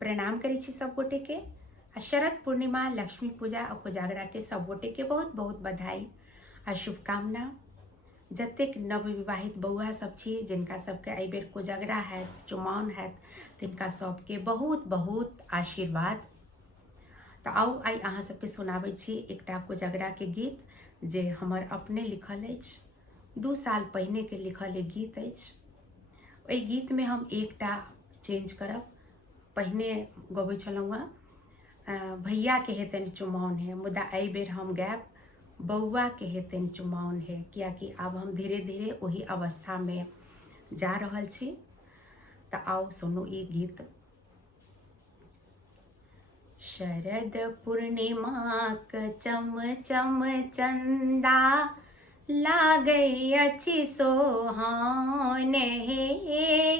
प्रणाम करै छी सब गोटे के। आ शरद पूर्णिमा, लक्ष्मी पूजा और कोजागरा के सब गोटे के बहुत बहुत बधाई आ शुभकामना। जतेक नवविवाहित बौआ सब छी जिनका सबके एहि बेर कोजागरा हैत, चुमाओन हैत, तिनका सबके बहुत बहुत आशीर्वाद। तो आउ आई अहाँ सबके सुनाबै छी एकटा कोजागरा के गीत जे हमर अपने लिखल अछि। 2 साल पहिने के लिखल एक गीत अछि। ओहि गीत में हम एकटा चेंज करब। पहिने गबै छलहुँ हँ भैया के हेतनि चुमाओन है, मुदा एहि बेर हम गायब बौआ के हेतनि चुमाओन है, कियाकि आब हम धीरे धीरे वही अवस्था में जा रहल छी। तो आओ सुनू ई गीत। शरद पूर्णिमाक चम चम चंदा लागै अछि सोहान हे,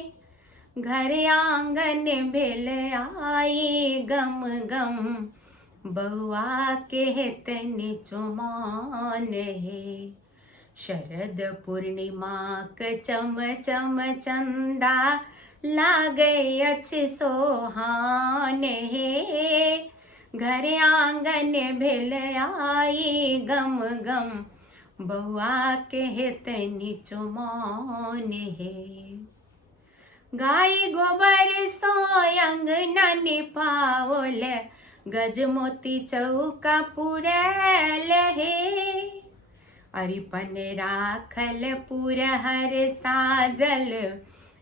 घर आंगन भेल आई गम गम, बउआ के हेतनि चुमाओन हे। शरद पूर्णिमाक चम चम चंदा लागै अछि सोहान हे, घर आंगन भेल आई गम गम, बउआ के हेतनि चुमाओन हे। गाय गोबर सो अंगना निपाओल, गजमोती चौका पुरैल हे, अरिपन राखल पुरहर साजल,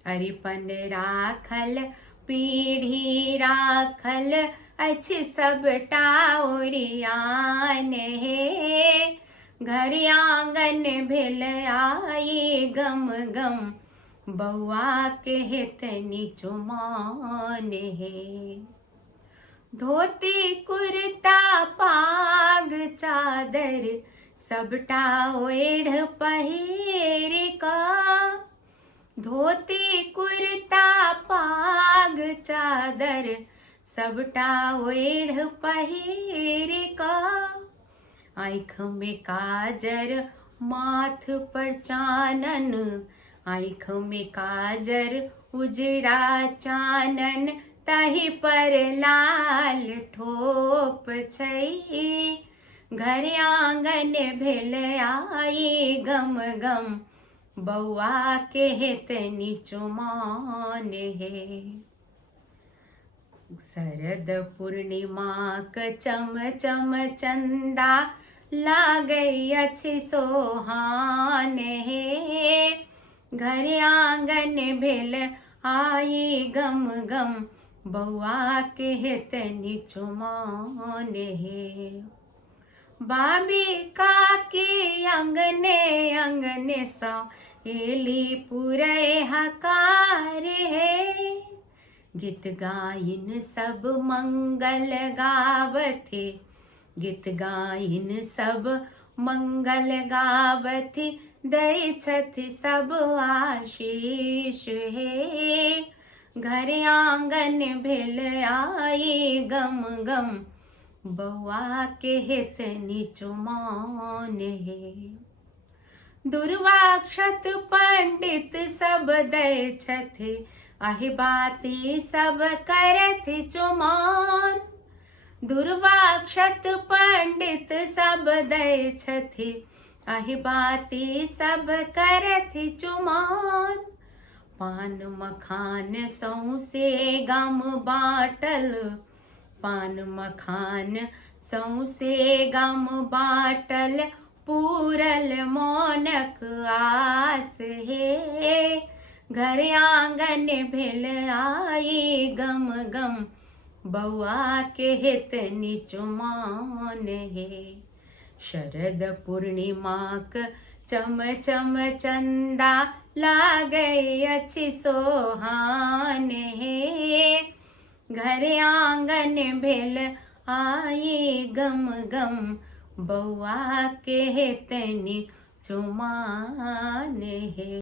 अरिपन राखल पीढ़ी राखल अछि सबटा ओरियान हे, घर आंगन भेल आई गम गम, बउआ के हेतनि चुमाओन हे। धोती कुर्ता पाग चादर सबटा ओढ़ पहिर का, धोती कुर्ता पाग चादर सबटा ओढ़ पहिर का, आँख में काजर माथ पर चानन, आँख में काजर उजरा चानन, तही पर लाल ठोप छै, घर आंगन भेल आई गम गम, बउआ के हेतनि चुमाओन हे। शरद पूर्णिमाक चम चम चंदा लागै अछि सोहान हे, घर आंगन भेल आई गम गम, बउआ के हेतनि चुमाओन हे। बाबी काकी अंगने अंगने सँ एली पुरै हकार हे, गीत गाइन सब मंगल गावथि, गीत गाइन सब मंगल गावथि, दै छथि सब आशीष हे, घर आंगन भेल आई गम गम, बउआ के हेतनि चुमाओन हे। दुर्वाक्षत पंडित सब दै छथि, अहि बाती सब करथि चुमाओन, दुर्वाक्षत पंडित सब दै छथि, अहि बाती सब करथि चुमाओन, पान मखान सौंसे गाम बाटल, पान मखान सौंसे गाम बाटल, पूरल मोनक आस हे, घर आंगन भेल आई गम गम, बउआ के हेतनि चुमाओन हे। शरद पूर्णिमाक चम चम चंदा लागै अछि सोहान हे, घर आंगन भेल आई गम गम, बउआ के हेतनि चुमाओन हे।